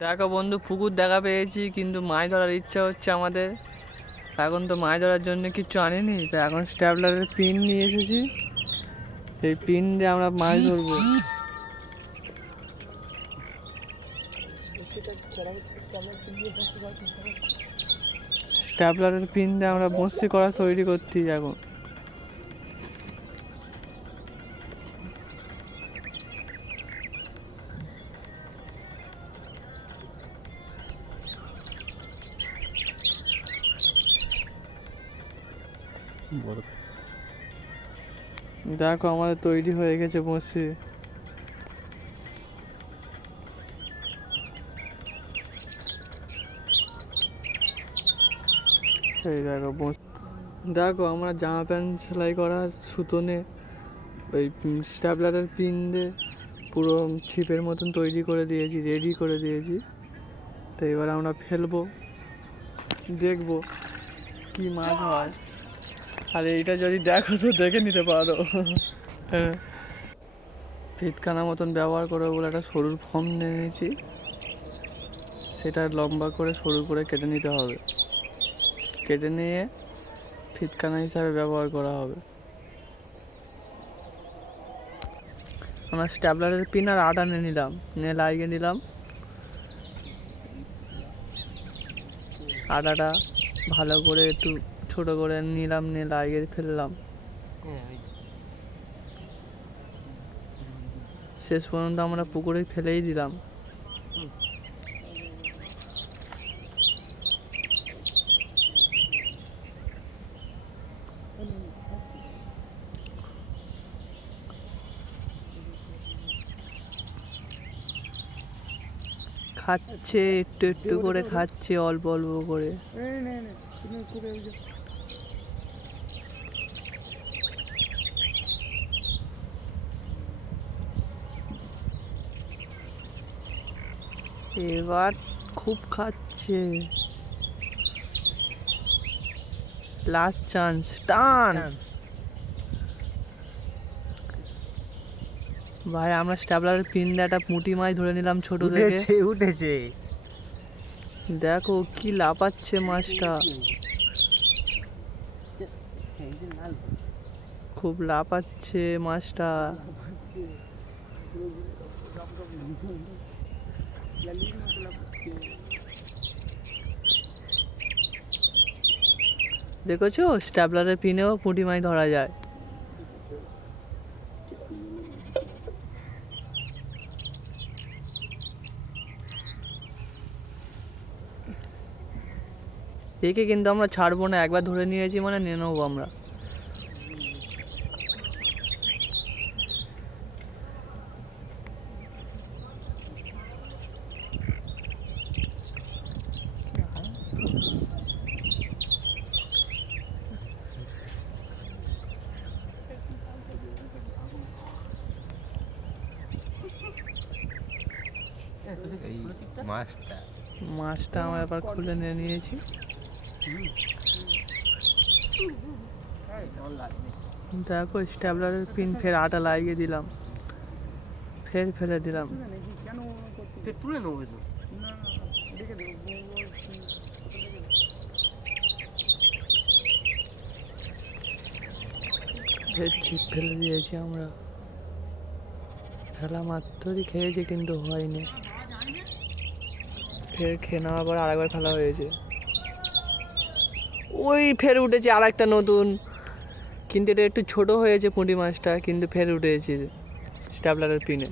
দেখো বন্ধু, পুকুর দেখা পেয়েছি, কিন্তু মাছ ধরার ইচ্ছা হচ্ছে আমাদের। এখন তো মাছ ধরার জন্য কিচ্ছু আনিনি, তো এখন স্ট্যাবলারের পিন নিয়ে এসেছি। এই পিন দিয়ে আমরা মাছ ধরবো। স্ট্যাবলারের পিন দিয়ে আমরা বঁড়শি করা তৈরি করছি এখন। দেখো আমাদের তৈরি হয়ে গেছে বঁড়শি। এই দেখো দেখো আমরা জামা প্যান্ট সেলাই করা সুতোনে ওই স্ট্যাবলারের পিন দিয়ে পুরো ছিপের মতন তৈরি করে দিয়েছি, রেডি করে দিয়েছি। তো এবার আমরা ফেলবো, দেখবো কি মাছ হয়। আর এইটা যদি দেখো তো দেখে নিতে পারো। হ্যাঁ, ফিটকানা মতন ব্যবহার করে বলে একটা সরুর ফর্ম নিয়ে নিয়েছি, সেটা লম্বা করে সরু করে কেটে নিতে হবে। কেটে নিয়ে ফিটকানা হিসাবে ব্যবহার করা হবে। আমরা স্ট্যাবলারের পিন আর আটা নিয়ে নিলাম, নিয়ে লাগিয়ে নিলাম। আটাটা ভালো করে একটু ছোট করে নিলাম, নিয়ে লাগিয়ে ফেললাম। শেষ পর্যন্ত আমরা পুকুরে ফেলেই দিলাম। খাচ্ছে, একটু একটু করে খাচ্ছে, অল্প অল্প করে। এবার খুব খাচ্ছে। লাস্ট চান্স, টান ভাই। আমরা স্ট্যাবলারের পিন দিয়ে একটা পুঁটি মাছ ধরে নিলাম ছোট থেকে। উঠেছে। দেখো কি লাফাচ্ছে মাছটা, খুব লাফাচ্ছে মাছটা। দেখেছো, স্ট্যাবলারের পিনেও পুঁটি মাছ ধরা যায়। একে কিন্তু আমরা ছাড়বো না, একবার ধরে নিয়েছি মানে নিয়ে নেবো আমরা। মাছটা আমরা এবার খুলে নিয়ে নিয়েছি। দেখো স্ট্যাবলারের পিন ফের আটা লাগিয়ে দিলাম, ফের ফেলে দিলাম। ফের ছিপ ফেলে দিয়েছি আমরা। ফেলা মাত্রই খেয়েছে, কিন্তু হয়নি। ফের খেয়ে নেওয়ার পর আরেকবার ফেলা হয়েছে, ওই ফের উঠেছে আর একটা নতুন। কিন্তু এটা একটু ছোট হয়েছে পুঁটি মাছটা, কিন্তু ফের উঠেছে স্ট্যাবলারের পিনে।